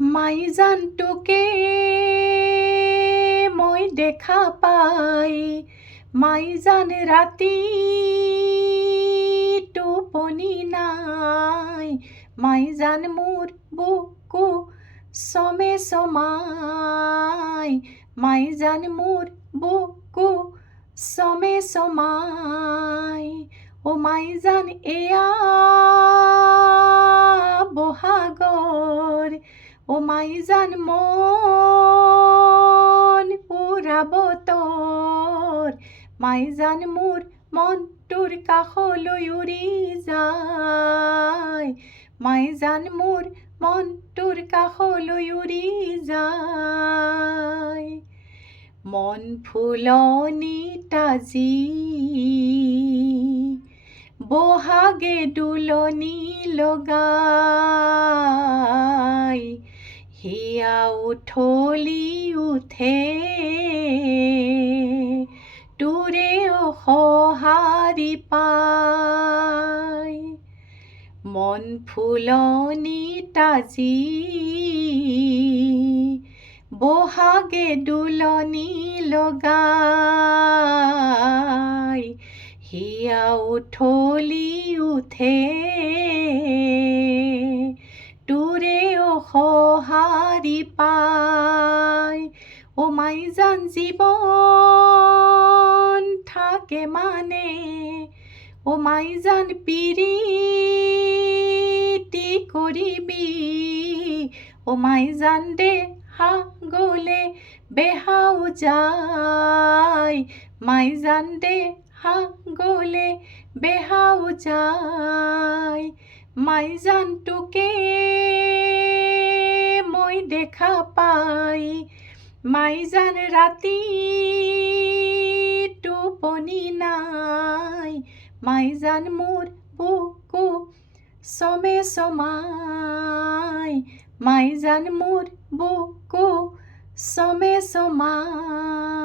মাইজানটোকে মই দেখা পাই, মাইজান ৰাতি টোপনি নাই, মাইজান মোৰ বুকু চমে চমাই, মাইজান মোৰ বুকু চমে চমাই। অ মাইজান এয়া বহাগৰ, অ মাইজান মন পুৰা বতৰ, মাইজান মোৰ মনটোৰ কাষলৈ উৰি যায়, মাইজান মোৰ মনটোৰ কাষলৈ উৰি যায়। মন ফুলনিত আজি বহাগে দুলনি লগাই, হিয়া উঠলি উঠে তোৰে সঁহাৰি পাই। মন ফুলনিত আজি বহাগে দুলনি লগাই, হিয়া উঠলি উঠে তোৰে সঁহাৰি পাই। অ মাইজান জীৱন থাকে মানে, অ মাইজান পিৰিতি কৰিবি, অ মাইজান দেহা গলে বেহাও যায়, মাইজান দেহা গলে বেহাও যায়। মাইজানটোকে মই দেখা পাই, মাইজান ৰাতি টোপনি নাই, মাইজান মোৰ বুকু চমে চমাই, মাইজান মোৰ বুকু চমে চমাই।